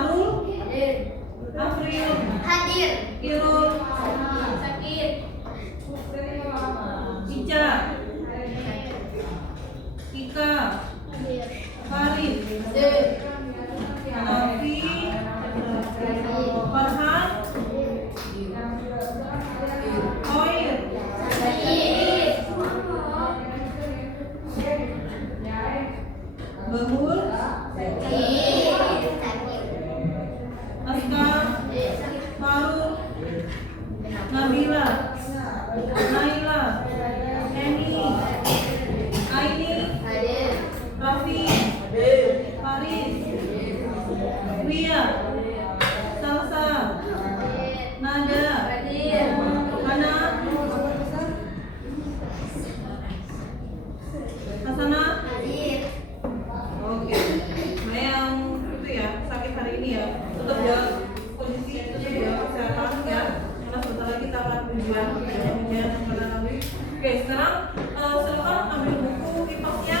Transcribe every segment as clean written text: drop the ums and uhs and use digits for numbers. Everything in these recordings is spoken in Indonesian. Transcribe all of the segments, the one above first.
Arul, Hadir. Afril, Hadir. Irul, Sakit. Ica, Ika, Hadir. Farid, Hadir. Nafi, Farhan, Oir, Sakit. Bahul, Sakit. Aska, Faruk, Nabila, Naila, Eni, Aini, Hadir. Raffi, Faris, Wia, Salsa, Nada, Hadir. Hana, Hasana. Hadir. Oke. Nah yang itu ya sakit hari ini ya tetap jaga kondisi ya kesehatan ya karena sebentar lagi kita akan ujian nanti. Oke sekarang silakan ambil buku kipasnya.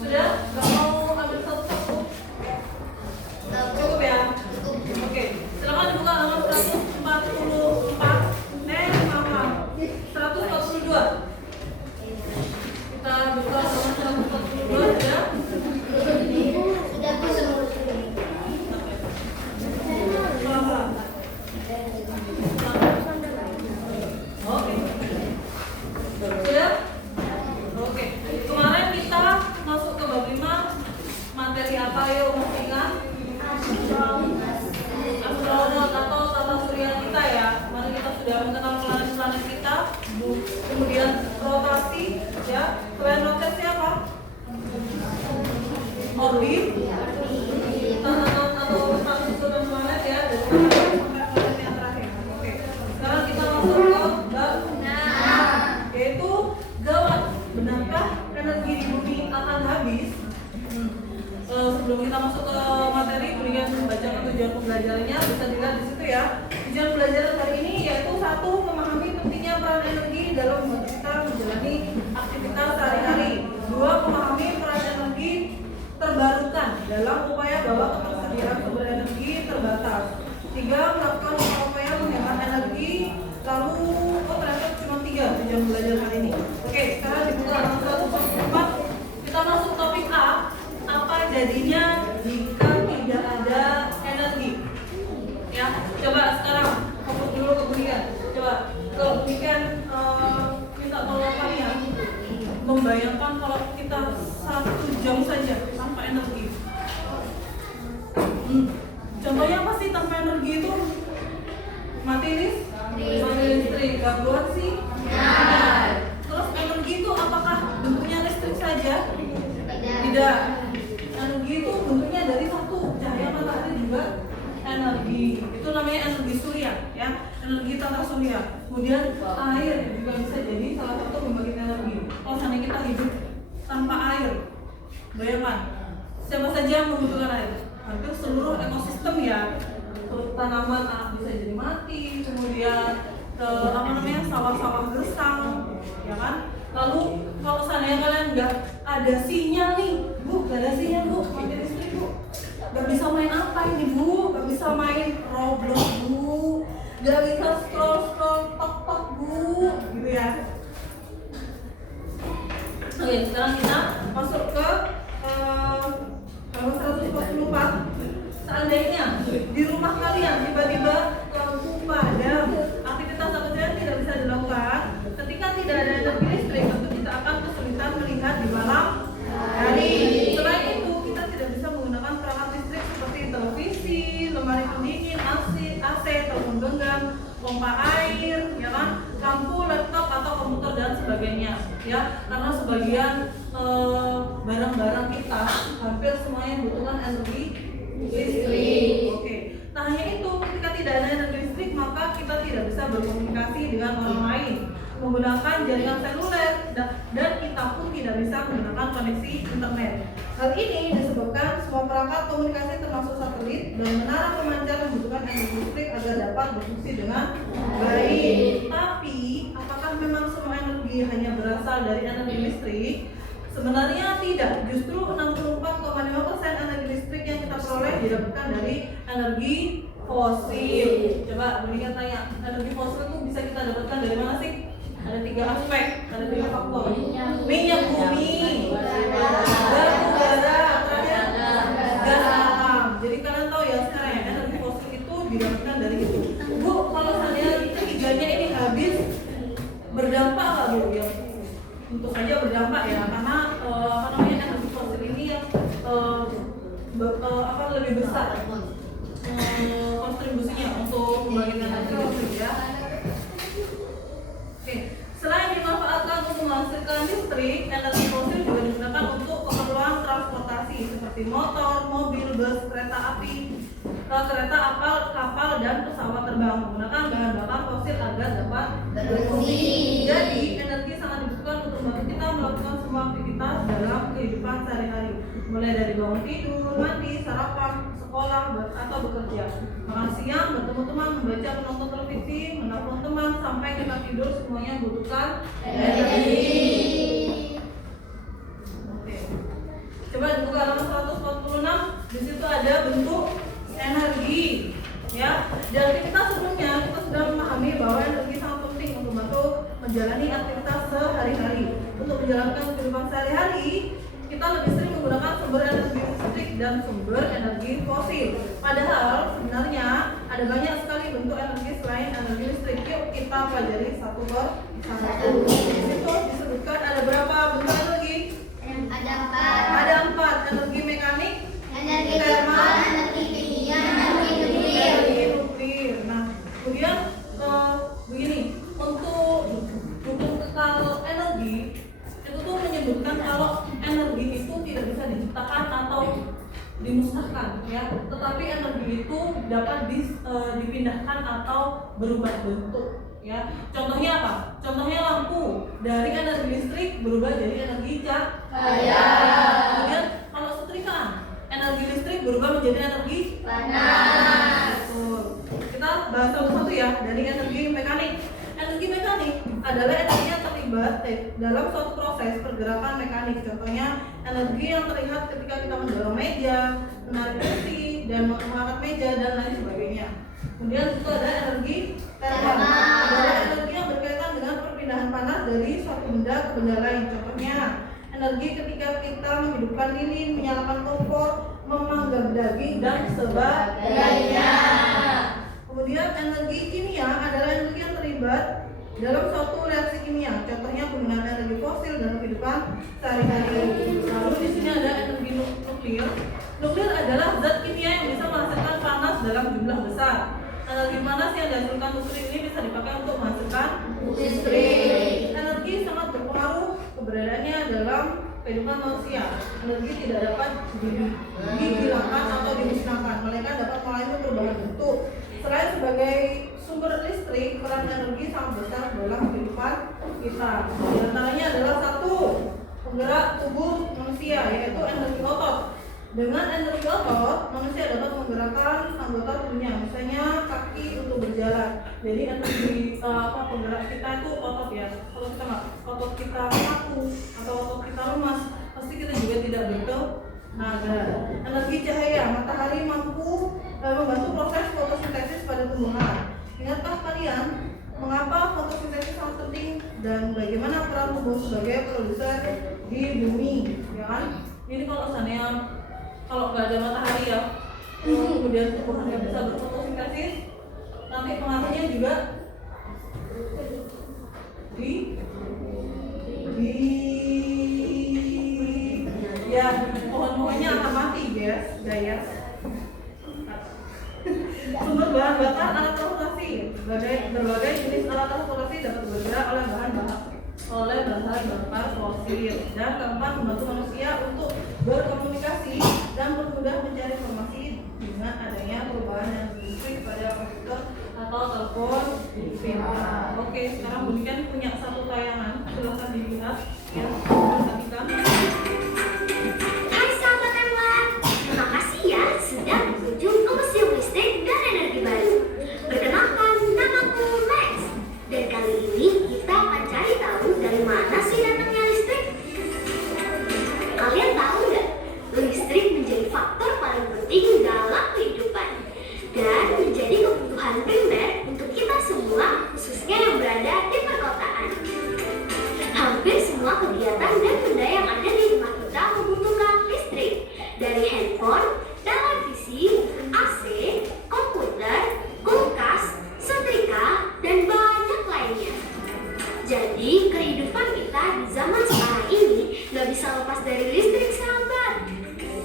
Sudah? Gak mau ambil satu-satu? Cukup ya? Oke, silakan dibuka halaman 144. Maaf, 142. Kita buka halaman 142 sudah? Pelan-pelan. Oke. Sudah? Oke. Kemarin kita masuk ke bab 5. Materi apa yuk masih ingat? Astronot atau tata surya kita ya. Kemarin kita sudah mengenal planet-planet kita, kemudian rotasi ya. Kalian notesnya apa? Orbit, tatanan atau letak susunan planet ya dari planet sampai planet yang terakhir. Oke. Sekarang kita masuk ke bab 6, yaitu gawat. Benarkah energi di bumi akan habis? Sebelum kita masuk ke materi, mendingan membacakan tujuan pembelajarannya. Bisa dilihat di situ ya. Tujuan pembelajaran hari ini yaitu 1. Memahami pentingnya peran energi dalam membantu kita menjalani aktivitas sehari-hari. 2. Memahami peran energi terbarukan dalam upaya bahwa ketersediaan sumber energi terbatas. 3. Melakukan upaya menghemat energi. Lalu, ternyata cuma 3 tujuan belajar hari ini. Oke, sekarang dibuka halaman 144. Kita masuk topik A. Apa jadinya jika tidak ada energi? Ya, coba sekarang fokus dulu ke Bunikan. Coba ke Bunikan minta tolong kalian membayangkan kalau kita 1 jam saja tanpa energi. Contohnya apa sih tanpa energi itu? Mati listrik, gangguan sih? Terus energi itu apakah bentuknya listrik saja? Tidak. Energi itu bentuknya dari satu cahaya matahari juga energi. Itu namanya energi surya ya, energi tata surya. Kemudian air juga bisa jadi salah satu pembangkit energi. Kalau seandainya kita hidup tanpa air, bayangkan siapa saja yang membutuhkan air? Hampir seluruh ekosistem ya. Tanaman bisa jadi mati, kemudian sawah-sawah gersang, ya kan? Lalu kalau seandainya kalian nggak ada sinyal nih, Bu, nggak ada sinyal Bu, mati listrik Bu, nggak bisa main apa ini Bu, nggak bisa main Roblox Bu, nggak bisa scroll tok Bu, gitu ya. Oke, sekarang kita masuk ke halaman 144. Seandainya di rumah kalian tidak ada energi listrik, tentu kita akan kesulitan melihat di malam hari. Selain itu, kita tidak bisa menggunakan perangkat listrik seperti televisi, lemari pendingin, AC, telepon genggam, pompa air, ya kan, lampu, laptop atau komputer dan sebagainya, ya. Karena sebagian barang-barang kita hampir semuanya membutuhkan energi listrik. Oke. Nah, hanya itu, ketika tidak ada energi listrik, maka kita tidak bisa berkomunikasi dengan orang lain menggunakan jaringan seluler dan kita pun tidak bisa menggunakan koneksi internet. Hal ini disebabkan semua perangkat komunikasi termasuk satelit dan menara pemancar membutuhkan energi listrik agar dapat berfungsi dengan baik. Tapi, apakah memang semua energi hanya berasal dari energi listrik? Sebenarnya tidak. Justru 64,5% energi listrik yang kita peroleh didapatkan dari energi fosil. Coba berikan tanya, energi fosil itu bisa kita dapatkan dari mana sih? Ada 3 aspek, ada 3 faktor. Minyak bumi, batu bara, terakhir gas alam. Jadi kalian tahu ya sekarang ya, energi fosil itu didapatkan dari itu. Bu, kalau seandainya ketiganya ini habis, berdampak nggak Bu? Ya, tentu saja berdampak ya, karena energi fosil ini yang lebih besar kontribusinya untuk pembangkitan energi listrik ya. Oke, selain dimanfaatkan untuk menghasilkan listrik, energi fosil juga digunakan untuk keperluan transportasi seperti motor, mobil, bus, kereta api, kapal dan pesawat terbang menggunakan bahan bakar fosil agar dapat berfungsi. Jadi, energi sangat dibutuhkan untuk membantu kita melakukan semua aktivitas dalam kehidupan sehari-hari, mulai dari bangun tidur, mandi, sarapan, sekolah, atau bekerja, makan siang, bertemu teman, membaca, menonton televisi, menelpon teman, sampai kita tidur, semuanya membutuhkan energi. Oke. Coba dibuka halaman 146. Di situ ada bentuk energi, ya. Dan kita sebelumnya kita sudah memahami bahwa energi sangat penting untuk membantu menjalani aktivitas sehari-hari. Untuk menjalankan kehidupan sehari-hari, kita lebih sering menggunakan sumber energi listrik dan sumber energi fosil. Padahal sebenarnya ada banyak sekali bentuk energi selain energi listrik. Yuk kita pelajari satu per satu. Di situ disebutkan ada berapa bentuk energi? Ada 4. Energi mekanik, Energi termal, energi kimia, energi nuklir. energi nuklir. Nah, kemudian begini, untuk hukum kekal energi itu tuh menyebutkan kalau energi itu tidak bisa diciptakan atau dimusnahkan, ya. Tetapi energi itu dapat dipindahkan atau berubah bentuk, ya. Contohnya apa? Contohnya lampu dari energi listrik berubah jadi energi cahaya. Kemudian kalau setrika, energi listrik berubah menjadi energi Panas. Betul. Kita bahas satu-satu ya. Dari energi mekanik. Energi mekanik adalah energi yang terlibat dalam suatu proses pergerakan mekanik. Contohnya energi yang terlihat ketika kita mendorong meja, menarik kursi, dan mengangkat meja dan lain sebagainya. Kemudian itu ada energi termal. Adalah energi yang berkaitan dengan perpindahan panas dari suatu benda ke benda lain. Contohnya energi ketika kita menghidupkan lilin, menyalakan kompor, memanggang daging dan sebagainya. Kemudian energi kimia adalah energi yang terlibat dalam suatu reaksi kimia. Contohnya penggunaan energi fosil dalam kehidupan sehari-hari. Lalu di sini ada energi nuklir. Nuklir adalah zat kimia yang bisa menghasilkan panas dalam jumlah besar. Energi panas yang dihasilkan nuklir ini bisa dipakai untuk menghasilkan listrik. Energi sangat berpengaruh keberadaannya dalam kehidupan manusia. Energi tidak dapat dihilangkan atau dimusnahkan, melainkan dapat mengalami perubahan bentuk. Selain sebagai sumber listrik, peran energi sangat besar dalam kehidupan kita. Di antaranya adalah 1. Penggerak tubuh manusia, yaitu energi otot. Dengan energi otot, manusia dapat menggerakkan anggota tubuhnya, misalnya kaki untuk berjalan. Jadi energi penggerak kita itu otot ya. Kalau kita otot kita kaku atau otot kita lemas, pasti kita juga tidak bertenaga. Energi cahaya, matahari mampu membantu proses fotosintesis pada tumbuhan. Ingatkah kalian mengapa fotosintesis sangat penting dan bagaimana peran tubuh sebagai produser di bumi, ya kan? Ini kalau seandainya kalau nggak ada matahari ya, kemudian tumbuhan nggak bisa berfotosintesis, nanti pengaruhnya juga daya. Sumber bahan bakar alat transportasi. Berbagai jenis alat transportasi dapat bergerak oleh bahan bakar fosil. Dan keempat, membantu manusia untuk berkomunikasi dan bermudah mencari informasi dengan adanya perubahan yang listrik pada komputer atau telepon pintar. Oke, sekarang Bunikan punya satu tayangan, silahkan dilihat ya, perhatikan. Hai sahabat Emwan, terima kasih ya sudah berkunjung ke Museum Listrik dan Energi Baru. Perkenalkan, namaku Max. Dan kali ini kita akan cari tahu dari mana sih datangnya listrik. Kalian tahu nggak? Listrik menjadi faktor paling penting dalam kehidupan dan menjadi kebutuhan primer untuk kita semua, khususnya yang berada di perkotaan. Hampir semua kegiatan dan benda yang ada di rumah kita membutuhkan listrik, dari handphone, televisi, AC, komputer, kulkas, setrika, dan banyak lainnya. Jadi kehidupan kita di zaman sekarang ini nggak bisa lepas dari listrik, sahabat.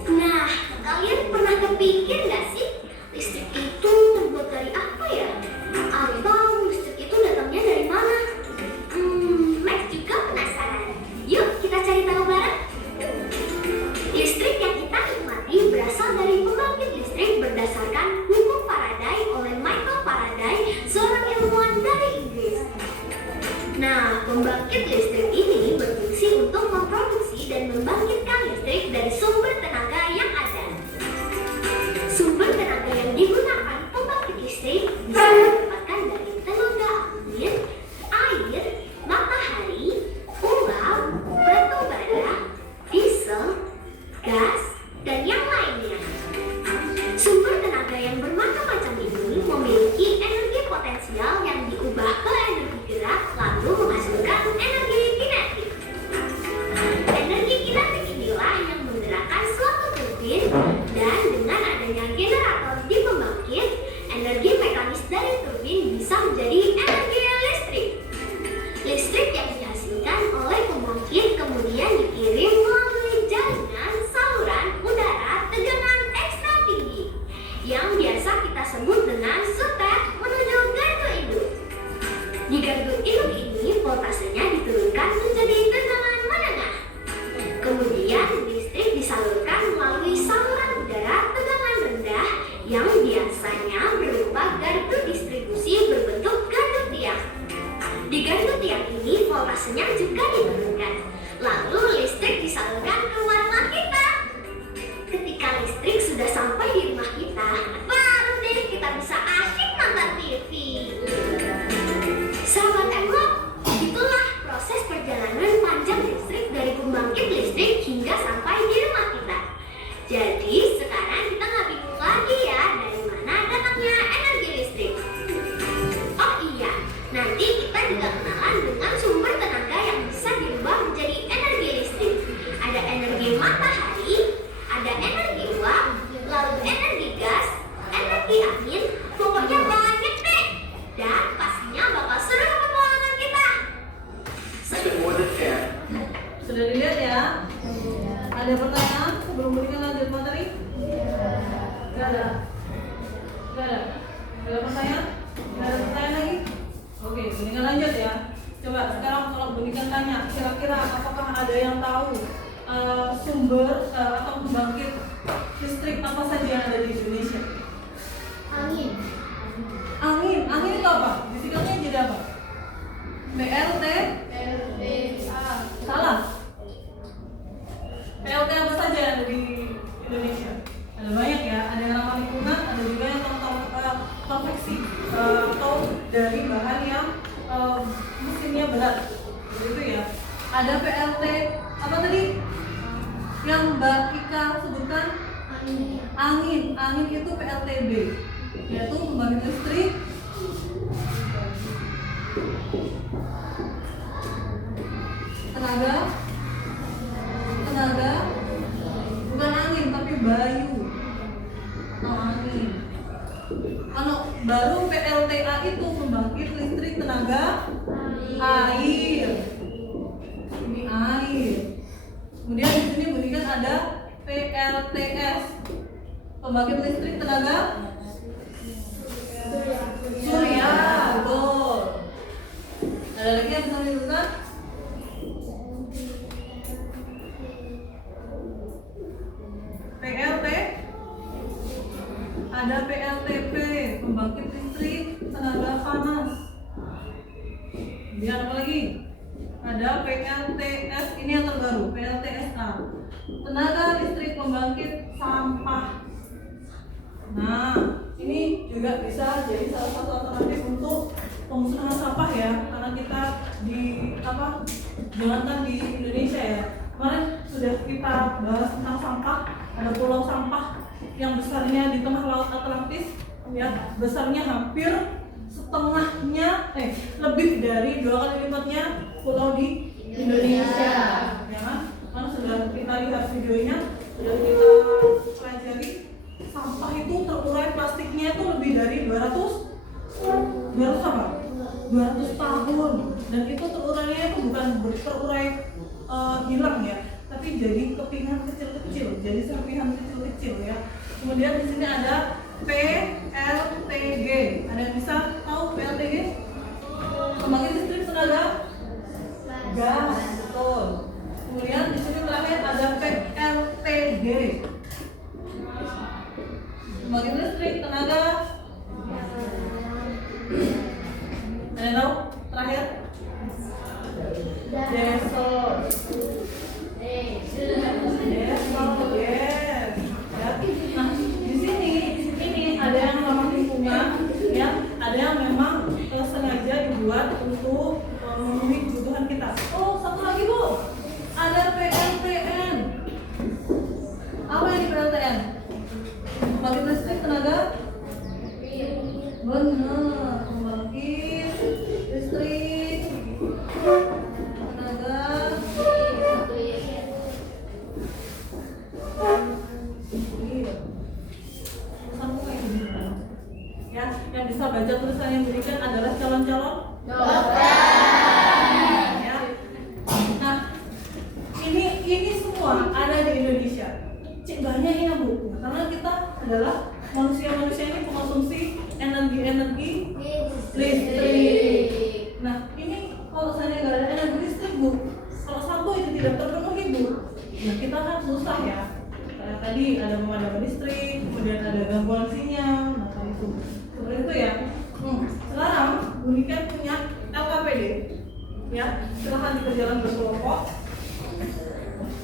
Nah, kalian pernah kepikir nggak sih listrik itu terbuat dari apa ya? Atau listrik itu datangnya dari mana? Max juga penasaran. Yuk kita cari tahu bareng. Listrik yang kita nikmati berasal dari pembangkit listrik berdasarkan hukum Faraday oleh Michael Faraday, seorang ilmuwan dari Inggris. Nah, pembangkit listrik ini berfungsi untuk memproduksi dan membangkitkan listrik dari sumber tenaga yang ada. Sumber tenaga yang digunakan pembangkit listrik bisa didapatkan dari tenaga angin, air, matahari, uap, batu bara, diesel, gas, dan yang lainnya. Sumber tenaga yang bermacam-macam ini memiliki energi potensial yang diubah ke energi gerak lalu menghasilkan energi kinetik. Energi kinetik inilah yang menggerakkan suatu turbin, dan dengan adanya generator di pembangkit, energi mekanis dari turbin bisa menjadi energi listrik. Listrik yang dihasilkan oleh pembangkit kemudian dikirim melalui jaringan saluran udara tegangan ekstra tinggi yang biasa kita sebut dengan sutet menuju gardu induk. Di gardu induk ini voltasenya diturunkan menjadi tegangan menengah. Kemudian listrik disalurkan melalui saluran udara tegangan rendah yang biasanya berupa gardu distribusi berbentuk gardu tiang. Di gardu tiang ini voltasenya juga diturunkan. Lalu listrik disalurkan keluar rumah kita. Ketika listrik sudah sampai di rumah kita, baru deh kita bisa asyik nonton TV. Sahabat Emlok, itulah proses perjalanan panjang listrik dari pembangkit listrik hingga sampai di rumah kita. Jadi sekarang kita nggak bingung lagi ya dari mana datangnya energi listrik. Oh iya, nanti kita juga kenalan dengan sumber tenaga yang bisa dirubah menjadi energi listrik. Ada energi matahari, ada energi uap, lalu energi gas, energi angin, pokoknya banyak deh. Dan pastinya bakal seru petualangan kita. Sudah dilihat ya? Ada pertanyaan sebelum Bunikan lanjut materi? Gak ada? Gak ada? Gak ada pertanyaan? Gak ada pertanyaan lagi? Oke, Bunikan lanjut ya. Coba sekarang kalau Bunikan tanya, kira-kira apakah ada yang tahu sumber atau pembangkit listrik apa saja yang ada di Indonesia? Angin. Angin itu apa? Disingkatnya jadi apa? PLTA. Salah. PLT apa saja yang ada di Indonesia? Ada banyak ya. Ada yang ramah lingkungan, ada juga yang konveksi atau dari bahan yang mesinnya berat. Begitu ya. Ada PLT apa tadi? Yang Mbak Ika sebutkan? Angin itu PLTB, yaitu pembangkit listrik tenaga bukan angin tapi bayu atau angin. Kalau baru PLTA itu pembangkit listrik tenaga air. Ini air. Kemudian di sini Bunikan ada PLTS, Pembangkit listrik tenaga surya, betul. Ada lagi yang bisa dilakukan? PLT, ada PLTP, pembangkit listrik tenaga panas. Kemudian apa lagi? Ada PLTS, ini yang terbaru, PLTSA, tenaga listrik pembangkit sampah. Nah, ini juga bisa jadi salah satu alternatif untuk pemusnahan sampah ya, karena kita di jangankan di Indonesia ya. Kemarin sudah kita bahas tentang sampah, ada pulau sampah yang besarnya di tengah laut Atlantis ya, besarnya hampir setengahnya lebih dari 2 kali lipatnya pulau di Indonesia ya kan? Karena sudah kita lihat videonya, sudah kita pelajari, sampah itu terurai plastiknya itu lebih dari 200 tahun, dan itu terurainya itu bukan terurai hilang ya, tapi jadi kepingan kecil-kecil, jadi serpihan kecil-kecil ya. Kemudian di sini ada PLTG. Ada yang bisa tahu PLTG? Pembangkit listrik tenaga gas, betul. Kemudian di sini terakhir ada PLTG. Pembangkit listrik tenaga. Ada yang tahu? Terakhir? Diesel. Diesel, yes. Ya. Nah, di sini ada yang ramah lingkungan, ya, ada yang memang sengaja dibuat untuk memenuhi kebutuhan kita. Oh, satu lagi Bu, ada PLTN. Apa ini PLTN? Pembangkit listrik tenaga. Benar, pembangkit listrik tenaga ya, yang bisa baca tulisan yang diberikan adalah calon-calon dokter. Ya. Nah, ini semua ada di Indonesia. Cik banyaknya Bu, karena kita adalah manusia ini pengonsumsi energi listrik. Nah, ini kalau saya nggak ada energi listrik Bu, kalau satu itu tidak terpenuhi Bu, nah kita kan susah ya. Kayak tadi ada pemadaman listrik, kemudian ada gangguan sinyal, nah itu seperti itu ya. Sekarang Uniken punya LKPD, ya, silahkan dikerjakan berkelompok,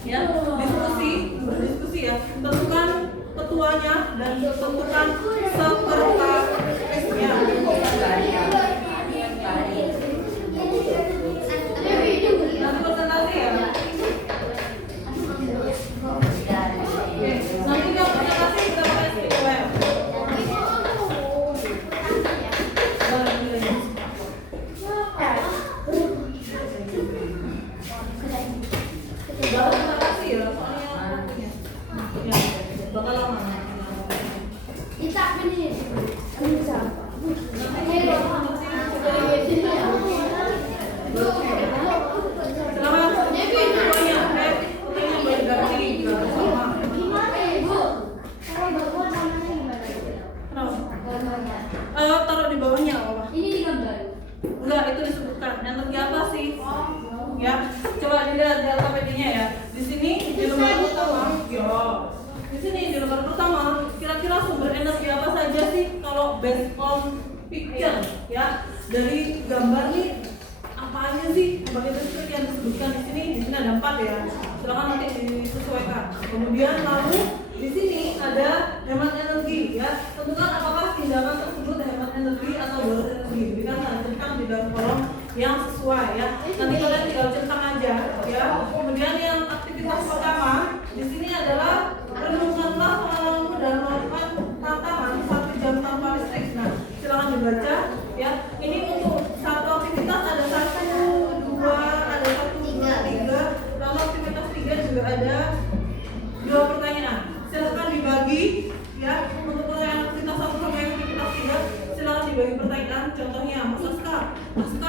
ya, berdiskusi ya, tentukan ketuanya dan tentukan sekretarisnya. Nanti presentasi ya. Oke, nanti kalau presentasi kita pakai skripware. Baru presentasi ya, soalnya waktunya. Ya, bakal lama. Kita ini bisa apa? Taruh di bawahnya apa? Ini digambar. Enggak, itu disebutkan. Energi apa sih? Ya, coba dilihat di LKPD-nya ya. Di sini di lembar pertama, ya. Di sini di lembar pertama, kira-kira sumber energi apa saja sih kalau based on picture ya? Dari gambar nih apa aja sih pembangkit listrik yang disebutkan di sini? Di sini ada 4 ya. Silakan nanti disesuaikan. Kemudian lalu di sini ada hemat energi ya. Tentukan apakah tindakan tersebut hemat energi atau boros energi. Berikan tanda centang di dalam kolom yang sesuai ya. Nanti kalian tinggal centang aja ya. Kemudian yang aktivitas pertama di sini adalah renunganlah pengalamanmu dan melakukan tantangan 1 jam tanpa listrik. Nah, silakan dibaca ya. Ini untuk satu aktivitas ada 1, 2, ada 1, 2, 3. Lalu aktivitas 3 juga ada 2 pertanyaan. Silakan dibagi ya. Untuk pertanyaan aktivitas 1 sampai aktivitas 3 silakan dibagi pertanyaan. Contohnya Mas Aska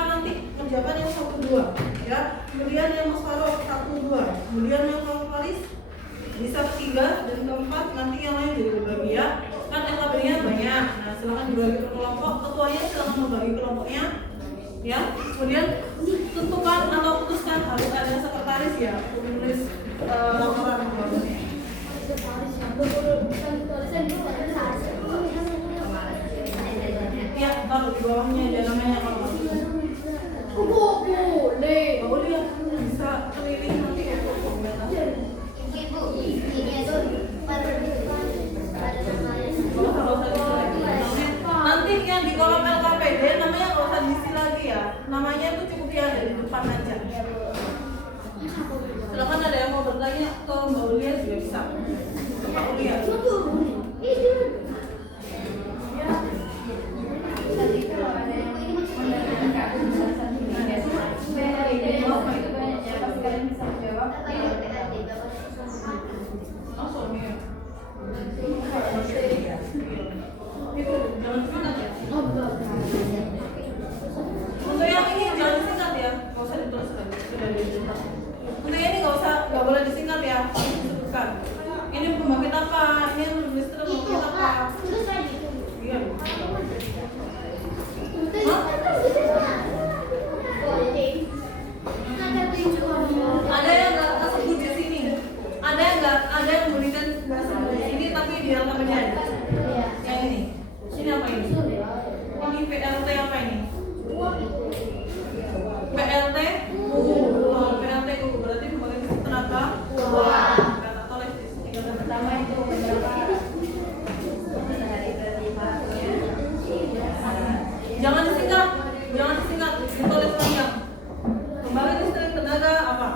nanti kerjakan yang 1, 2 ya. Kemudian yang Mas Farouk 1, 2. Kemudian yang Mas Faris bisa ketiga dan keempat, nanti yang lain jadi berbagi ya. Kan LKPD-nya banyak. Nah, silakan dibagi per kelompok. Ketuanya silakan membagi kelompoknya. Ya. Kemudian tentukan atau putuskan harus ada sekretaris ya, penulis laporan pembangunannya. Ya, kalau di bawahnya aja namanya kalau boleh. boleh ya, bisa keliling nanti ya. Nanti yang di kolom LKPD namanya nggak usah diisi lagi ya, namanya itu cukup ya ada di depan aja. Silakan ada yang mau bertanya ke Mbak Ulia juga bisa. Mbak Ulia. Untuk yang ini jangan disingkat ya, nggak usah ditulis lagi. Sudah disingkat. Untuk ini nggak boleh disingkat ya, disebutkan. Ini pembangkit apa? Ini yang listrik pembangkit apa? Iya. Ada yang nggak sebut di sini. Ada yang memberikan nggak sebut di sini tapi di dalam ada. Yang ini. Ini apa ini? Ini PLT apa ini? PLT PLT berarti pembangkit tenaga uap. Atau listrik tingkat pertama itu jangan disingkat, ditulis panjang. Pembangkit listrik tenaga apa?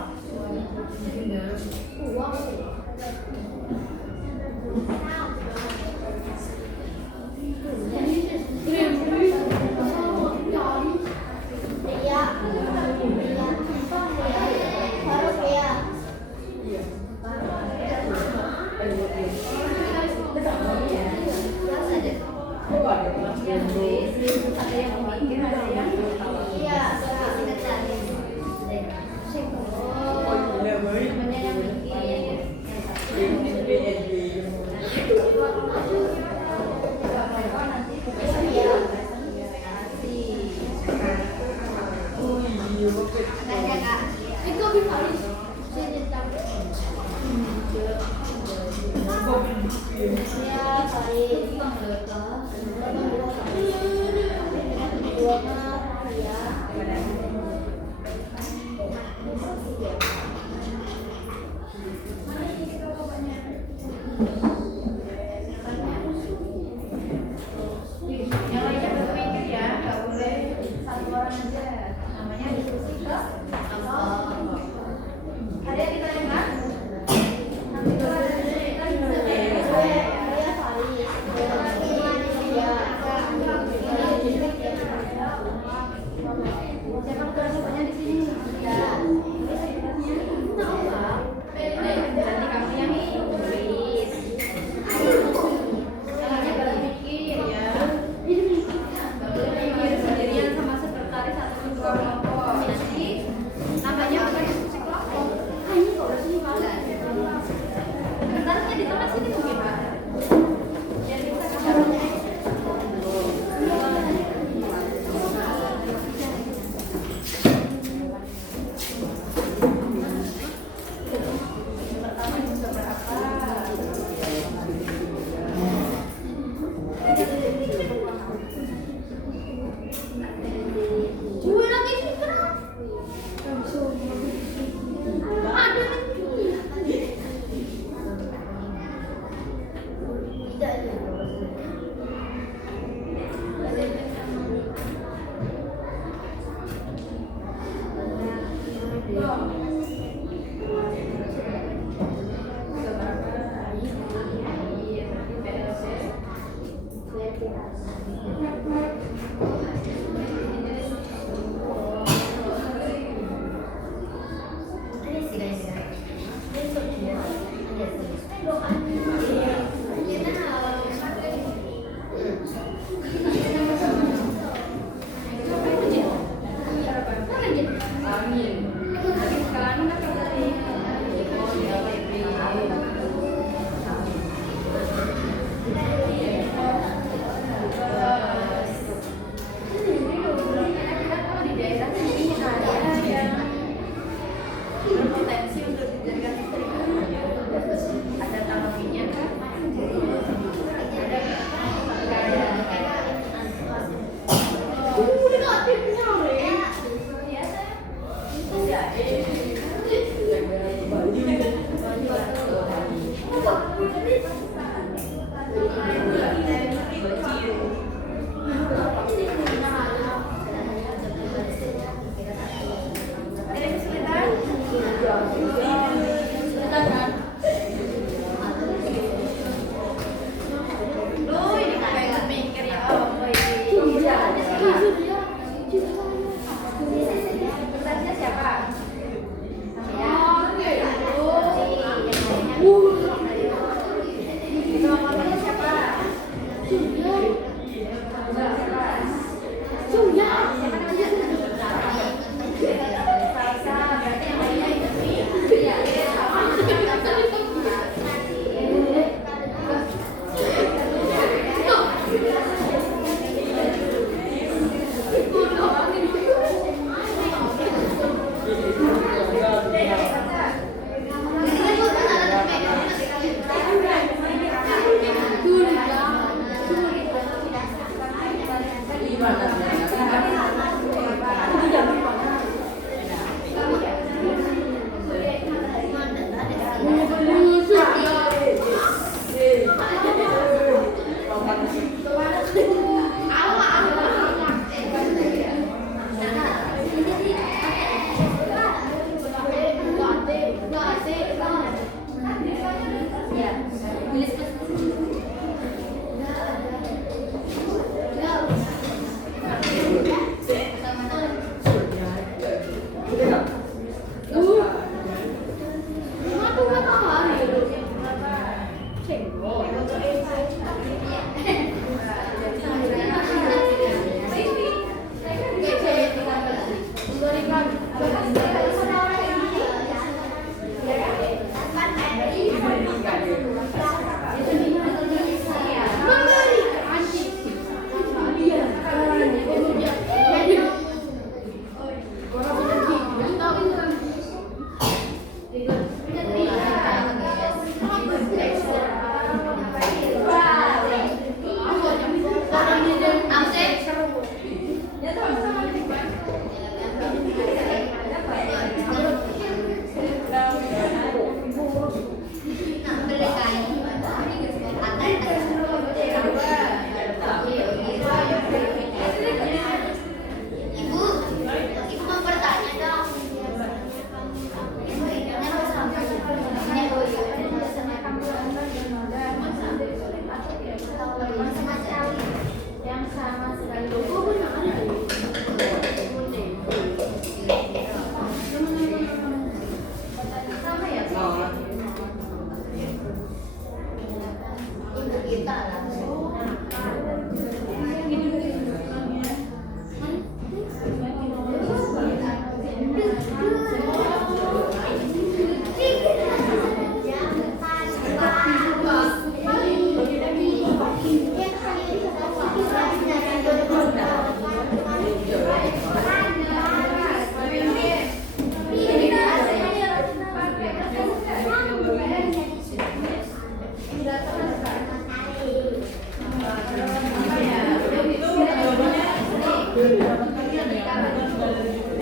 dari pendapat kalian ya, bukan dari buku.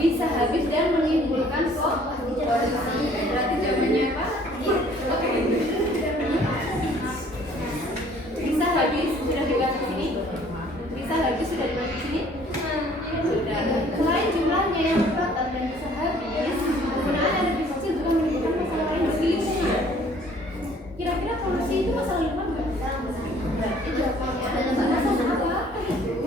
bisa habis dan menimbulkan polusi. Berarti jawabannya apa? Oke. Bisa habis sudah dibahas di sini. Bisa habis sudah dibahas di sini. Sudah. Selain jumlahnya yang terbatas dan bisa habis, penggunaan energi fosil juga menimbulkan masalah lain di lingkungan. Kira-kira polusi itu masalah lingkungan nggak? Berarti jawabannya masalah apa itu?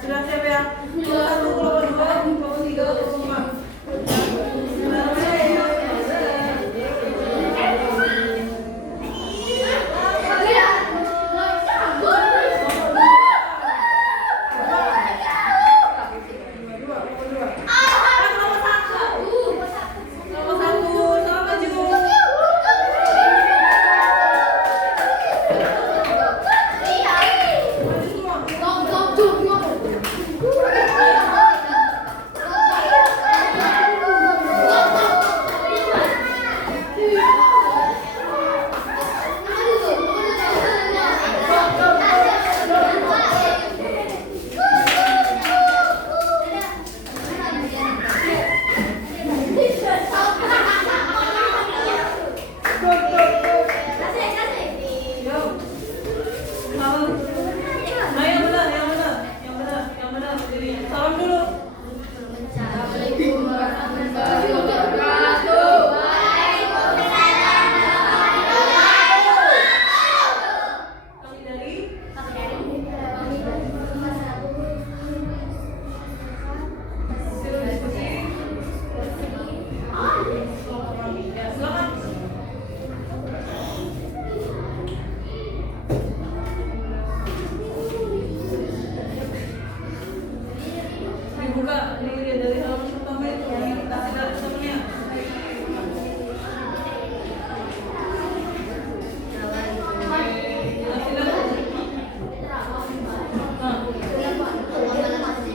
Sudah siap ya? Kelompok 1, kelompok 2, kelompok 3, kelompok 4. Dibuka dari halaman pertama itu yang kita kasih garis temennya.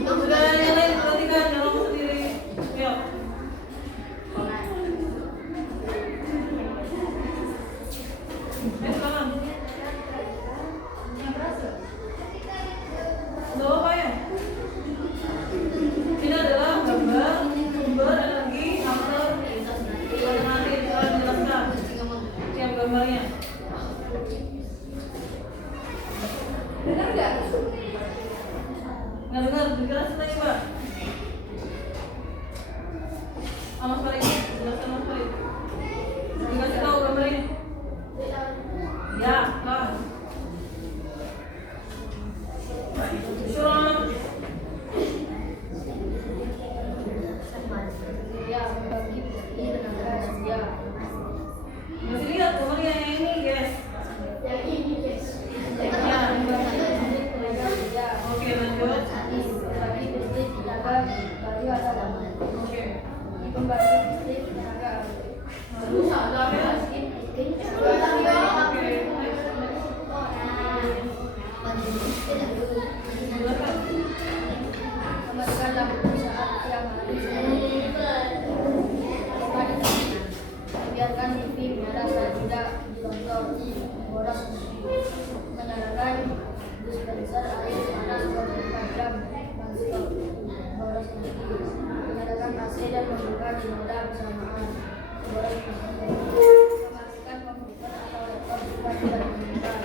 Udah nyalain, perhatikan, jangan ngomong sendiri. Ayo. Silakan. Nggak apa ya? Ini adalah gambar sumber energi after nanti kita menjelaskan tiap gambarnya. Benar nggak? Nggak dengar, dijelasin lagi Pak. Mas Farid, jelaskan Mas Farid. Dikasih tahu gambarnya. Ya, Pak. Suruh masih lihat gambarnya yang ini guys. Ya. Oke, lanjut. Oke. Biarkan TV merah saat tidak ditonton, boros menyalakan dispenser air panas 24 jam non-stop, boros menyalakan AC dan membuka jendela bersamaan, boros mematikan komputer atau laptop jika tidak diinginkan,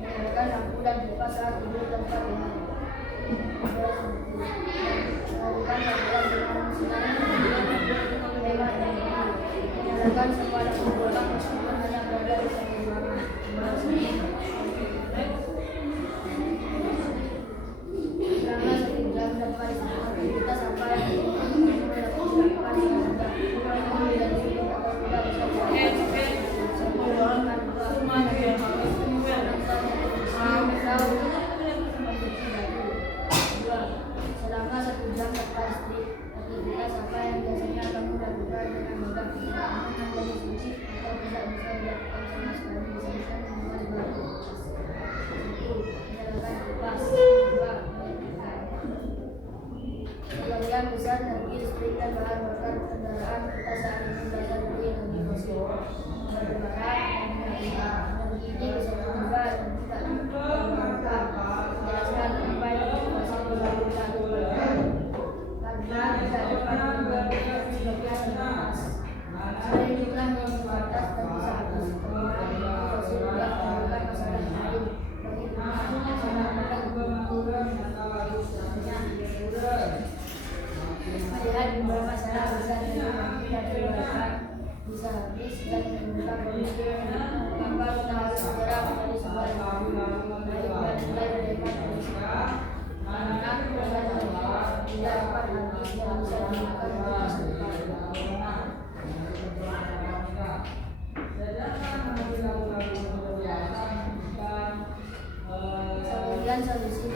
menyalakan lampu dan kipas saat tidur tanpa remote, boros melakukan panggilan dengan sinar hemat energi, menyalakan semua lampu bola meskipun hanya berada di samping ruangan, boros selama 1 jam tanpa aktivitas apa yang dilakukan dan sulit atau tidak bisa selama 1 jam tanpa aktivitas apa yang biasanya kamu lakukan dengan mudah namun menjadi suci atau tidak bisa dilakukan sama sekali, misalkan membuat baru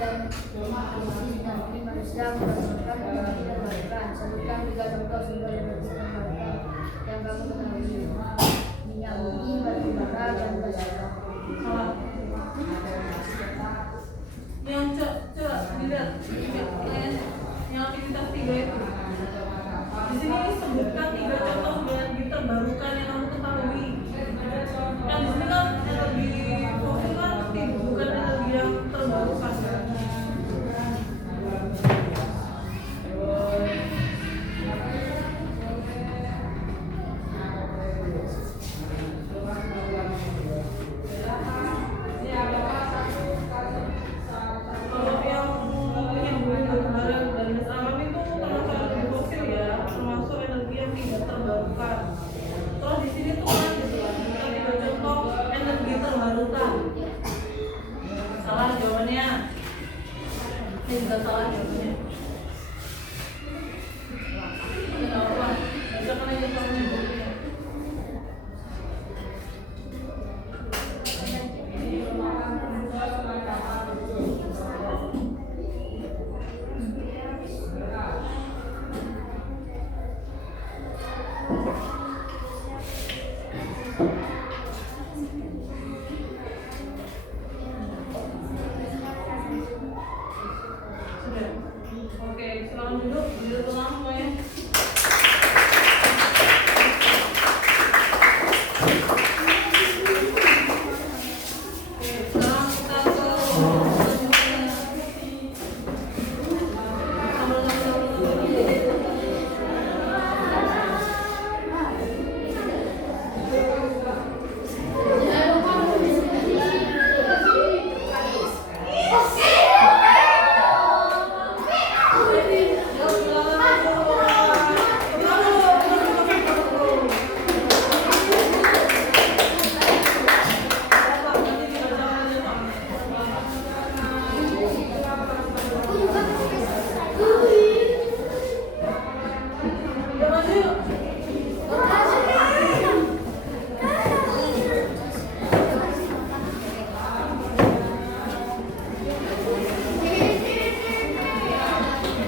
dan sinergi manusia menghasilkan energi terbarukan. Sebutkan 3 contoh sumber energi terbarukan yang kamu ketahui: minyak bumi, batu bara, dan gas alam. Salah. Yang coba dilihat yang aktivitas 3 itu. Di sini sebutkan 3 contoh sumber energi terbarukan yang kamu ketahui. Yang di sini kan energi fosil kan bukan energi yang terbarukan. Kalau yang bumi batubara dan gas alam itu termasuk energi fosil ya, termasuk energi yang tidak terbarukan. Terus di sini tuh kan gitu kan, kita 3 contoh energi terbarukan. Salah jawabannya. Ini juga salah jawabannya. Tidak apa, bacakan aja soalnya bukunya. Sudah. Oke, silakan duduk tenang semuanya.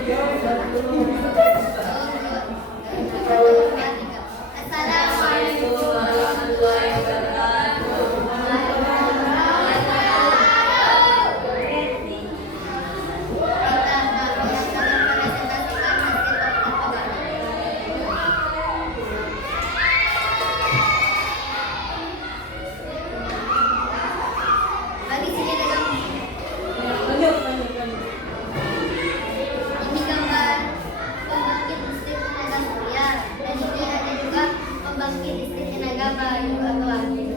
Oke, sekarang kita ke Assalamualaikum warahmatullahi wabarakatuh. Bagi sini ada kamu. lanjut. Ini gambar pembangkit listrik tenaga surya, dan ini ada juga pembangkit listrik tenaga bayu atau angin.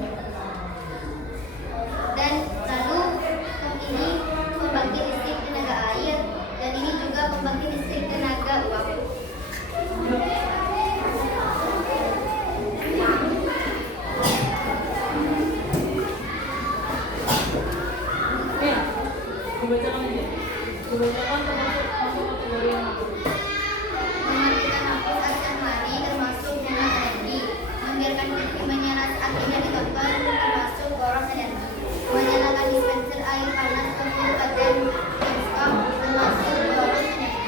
Dan lalu ini pembangkit listrik tenaga air, dan ini juga pembangkit listrik tenaga uap. Ya, dibacakan aja. Dibacakan termasuk kategori yang apa? Mematikan lampu asap mari termasuk dengan energi. Membiarkan TV menyerat akhirnya ditonton termasuk boros energi. Menyalakan dispenser air panas kemudian dan stop termasuk boros energi.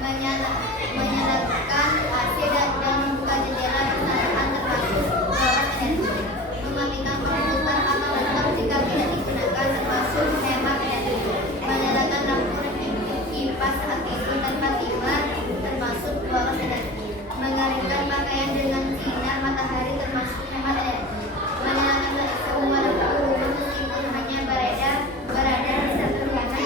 Menyalakan AC dan membuka jendela kendaraan termasuk boros energi. Mematikan komputer atau laptop jika tidak digunakan termasuk hemat energi. Menyalakan lampu kipas saat tidur tanpa timer termasuk boros energi. Mengaringkan pakaian dengan sinar matahari termasuk hemat energi. Menyalakan semua lampu rumah meskipun hanya berada di satu ruangan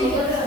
Jadi